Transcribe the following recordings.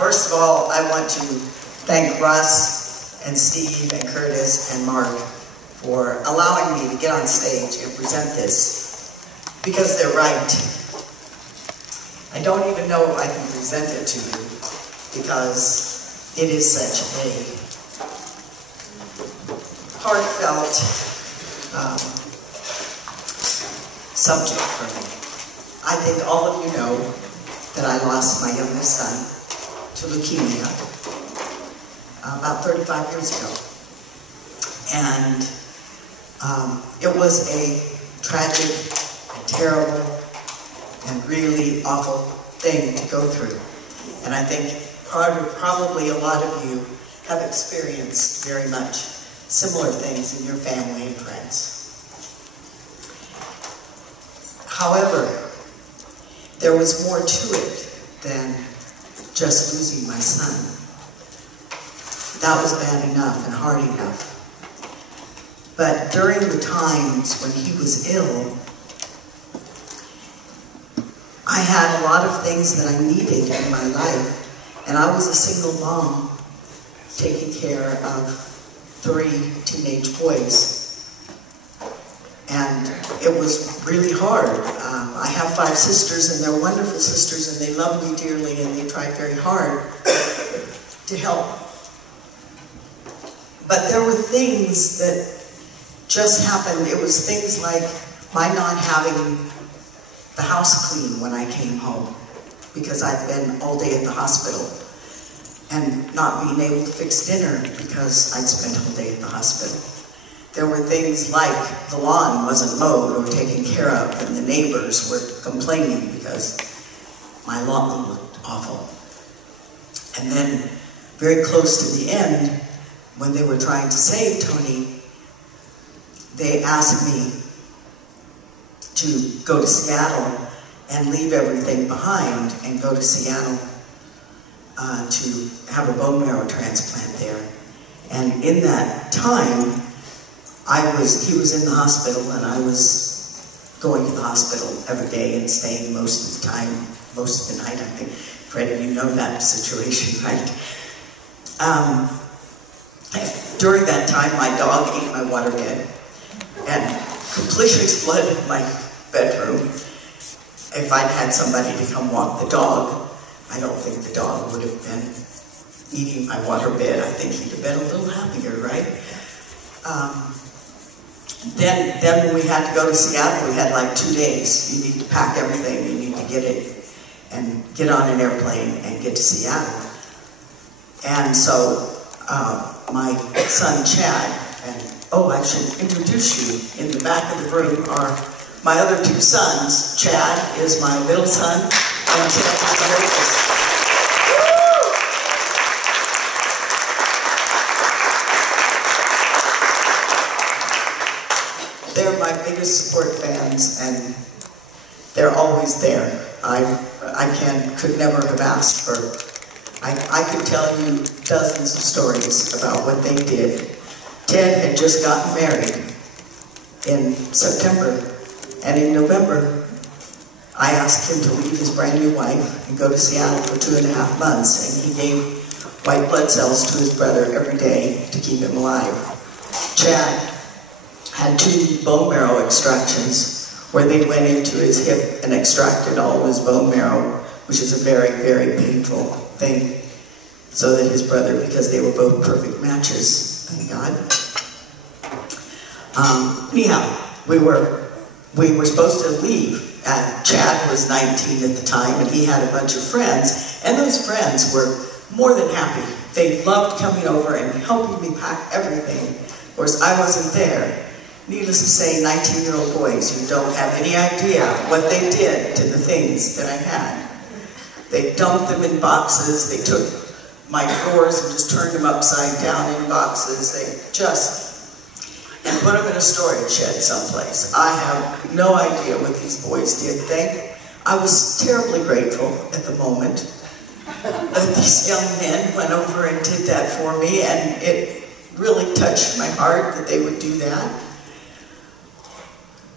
First of all, I want to thank Russ and Steve and Curtis and Mark for allowing me to get on stage and present this, because they're right. I don't even know if I can present it to you, because it is such a heartfelt subject for me. I think all of you know that I lost my youngest son to leukemia about 35 years ago. And it was a tragic and terrible and really awful thing to go through. And I think probably a lot of you have experienced very much similar things in your family and friends. However, there was more to it than just losing my son. That was bad enough and hard enough. But during the times when he was ill, I had a lot of things that I needed in my life. And I was a single mom taking care of 3 teenage boys. And it was really hard. I have 5 sisters, and they're wonderful sisters, and they love me dearly, and they try very hard to help. But there were things that just happened. It was things like my not having the house clean when I came home, because I'd been all day at the hospital, and not being able to fix dinner because I'd spent all day at the hospital. There were things like the lawn wasn't mowed or taken care of, and the neighbors were complaining because my lawn looked awful. And then, very close to the end, when they were trying to save Tony, they asked me to go to Seattle and leave everything behind and go to Seattle to have a bone marrow transplant there. And in that time, he was in the hospital, and I was going to the hospital every day and staying most of the time, most of the night. I think, Freddie, you know that situation, right? During that time, my dog ate my waterbed and completely flooded my bedroom. If I'd had somebody to come walk the dog, I don't think the dog would have been eating my waterbed. I think he'd have been a little happier, right? Then when we had to go to Seattle, we had like 2 days. You need to pack everything, you need to get it, and get on an airplane and get to Seattle. And so my son Chad, and I should introduce you. In the back of the room are my other 2 sons. Chad is my middle son, and Chad is my oldest. They're my biggest support fans, and they're always there. I could never have asked for. I could tell you dozens of stories about what they did. Ted had just gotten married in September, and in November, I asked him to leave his brand new wife and go to Seattle for 2.5 months, and he gave white blood cells to his brother every day to keep him alive. Chad had 2 bone marrow extractions where they went into his hip and extracted all of his bone marrow, which is a very, very painful thing, so that his brother, because they were both perfect matches, thank God. Anyhow, we were supposed to leave. Chad was 19 at the time, and he had a bunch of friends, and those friends were more than happy. They loved coming over and helping me pack everything. Of course, I wasn't there. Needless to say, 19-year-old boys, you don't have any idea what they did to the things that I had. They dumped them in boxes. They took my drawers and just turned them upside down in boxes. And put them in a storage shed someplace. I have no idea what these boys did. I was terribly grateful at the moment that these young men went over and did that for me, and it really touched my heart that they would do that.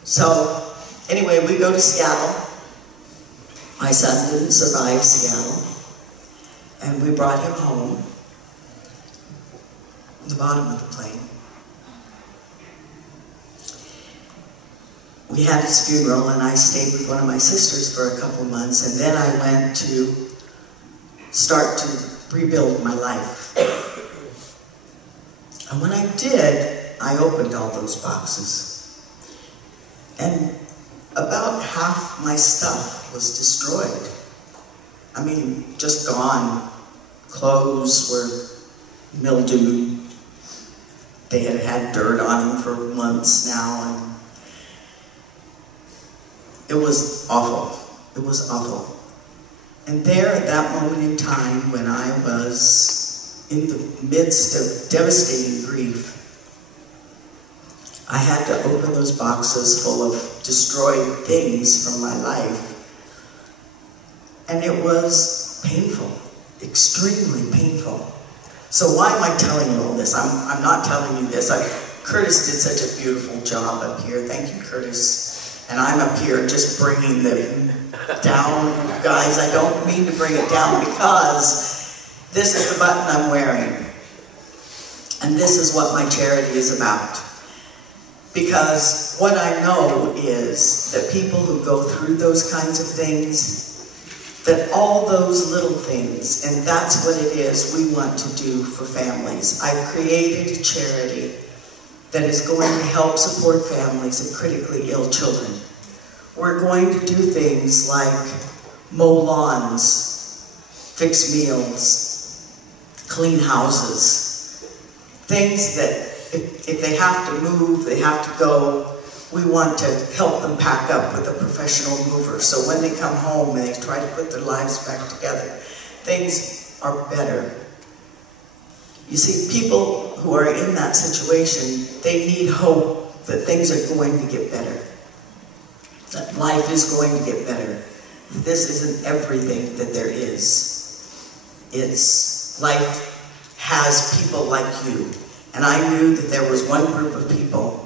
So, anyway, we go to Seattle. My son didn't survive Seattle. And we brought him home, the bottom of the plane. We had his funeral, and I stayed with one of my sisters for a couple months, and then I went to start to rebuild my life. And when I did, I opened all those boxes. And about half my stuff was destroyed. I mean, just gone. Clothes were mildewed. They had had dirt on them for months now, and it was awful. It was awful. And there, at that moment in time, when I was in the midst of devastating grief, I had to open those boxes full of destroyed things from my life. And it was painful, extremely painful. So why am I telling you all this? I'm not telling you this. Curtis did such a beautiful job up here. Thank you, Curtis. And I'm up here just bringing them down, guys. I don't mean to bring it down, because this is the button I'm wearing. And this is what my charity is about. Because what I know is that people who go through those kinds of things, that all those little things, and that's what it is we want to do for families. I've created a charity that is going to help support families of critically ill children. We're going to do things like mow lawns, fix meals, clean houses, things that if they have to move, they have to go, we want to help them pack up with a professional mover. So when they come home and they try to put their lives back together, things are better. You see, people who are in that situation, they need hope that things are going to get better. That life is going to get better. This isn't everything that there is. It's life has people like you. And I knew that there was one group of people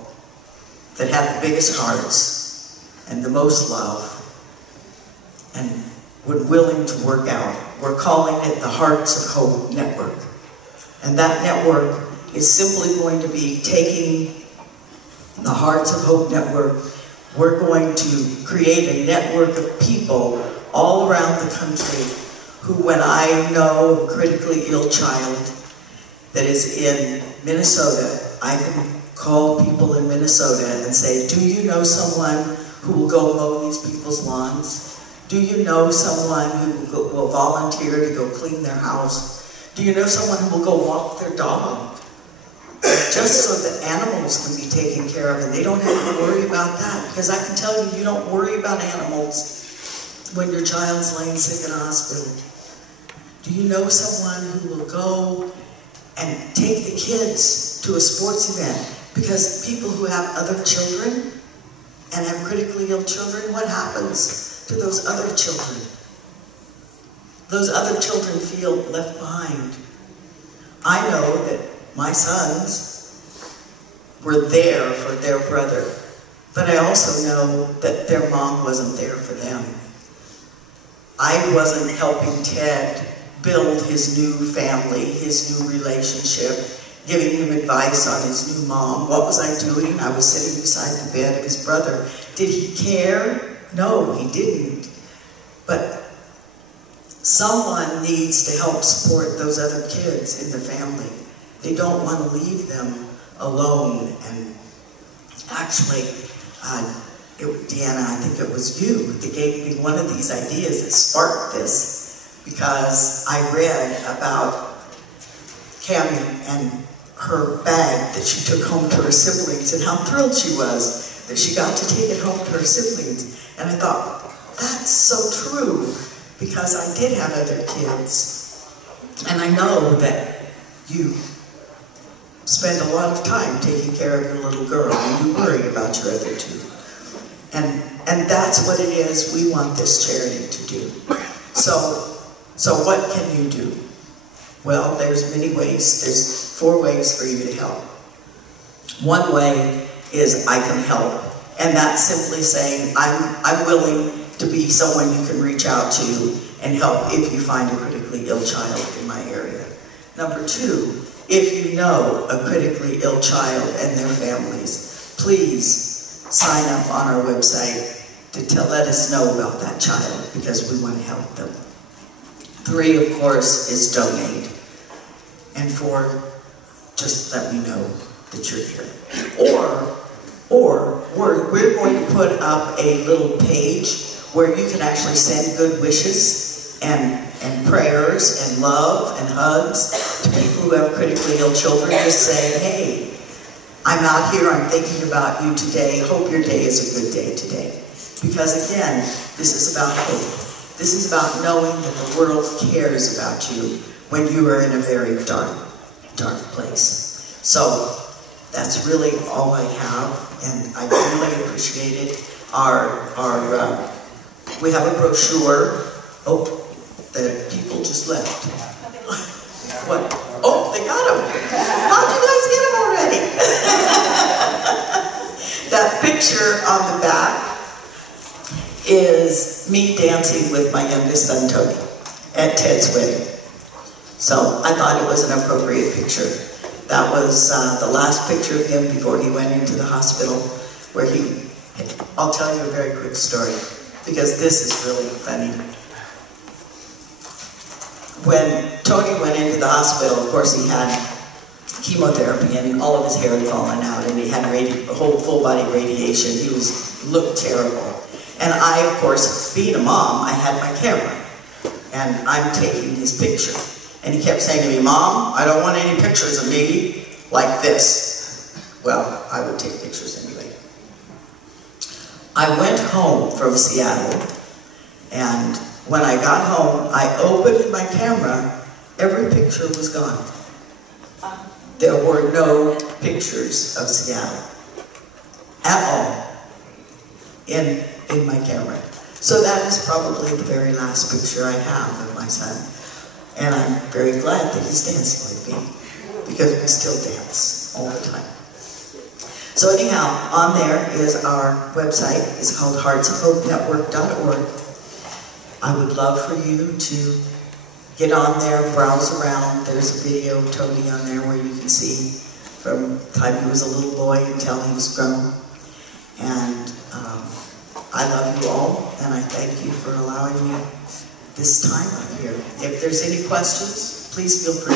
that had the biggest hearts and the most love and were willing to work out. We're calling it the Hearts of Hope Network. And that network is simply going to be taking the Hearts of Hope Network. We're going to create a network of people all around the country who, when I know a critically ill child that is in Minnesota, I can call people in Minnesota and say, do you know someone who will go mow these people's lawns? Do you know someone who will volunteer to go clean their house? Do you know someone who will go walk their dog? Just so that animals can be taken care of and they don't have to worry about that. Because I can tell you, you don't worry about animals when your child's laying sick in a hospital. Do you know someone who will go and take the kids to a sports event? Because people who have other children and have critically ill children, what happens to those other children? Those other children feel left behind. I know that my sons were there for their brother, but I also know that their mom wasn't there for them. I wasn't helping Ted build his new family, his new relationship, giving him advice on his new mom. What was I doing? I was sitting beside the bed of his brother. Did he care? No, he didn't. But someone needs to help support those other kids in the family. They don't want to leave them alone. And actually, Deanna, I think it was you that gave me one of these ideas that sparked this, because I read about Cammie and her bag that she took home to her siblings and how thrilled she was that she got to take it home to her siblings. And I thought, that's so true, because I did have other kids. And I know that you spend a lot of time taking care of your little girl and you worry about your other two. And that's what it is we want this charity to do. So what can you do? Well, there's many ways. There's 4 ways for you to help. One way is I can help. And that's simply saying I'm willing to be someone you can reach out to and help if you find a critically critically ill child in my area. Number two, if you know a critically ill child and their families, please sign up on our website to let us know about that child, because we want to help them. Three, of course, is donate. And four, just let me know that you're here. Or we're going to put up a little page where you can actually send good wishes and prayers and love and hugs to people who have critically ill children. Just saying, hey, I'm out here, I'm thinking about you today, hope your day is a good day today. Because again, this is about hope. This is about knowing that the world cares about you when you are in a very dark, dark place. So that's really all I have, and I really appreciate it. We have a brochure. Oh, the people just left. What? Oh, they got them. How'd you guys get them already? That picture on the back is me dancing with my youngest son, Tony, at Ted's wedding. So I thought it was an appropriate picture. That was the last picture of him before he went into the hospital, where I'll tell you a very quick story, because this is really funny. When Tony went into the hospital, of course he had chemotherapy and all of his hair had fallen out, and he had a whole full body radiation. He looked terrible. And I, of course, being a mom, I had my camera, and I'm taking his picture. And he kept saying to me, Mom, I don't want any pictures of me like this. Well, I would take pictures anyway. I went home from Seattle, and when I got home, I opened my camera, every picture was gone. There were no pictures of Seattle at all in my camera. So that is probably the very last picture I have of my son. And I'm very glad that he's dancing with me, because we still dance all the time. So anyhow, on there is our website. It's called heartsofhopenetwork.org. I would love for you to get on there, browse around. There's a video of Tony on there where you can see from the time he was a little boy until he was grown. And I love you all, and I thank you for allowing me this time up here. If there's any questions, please feel free.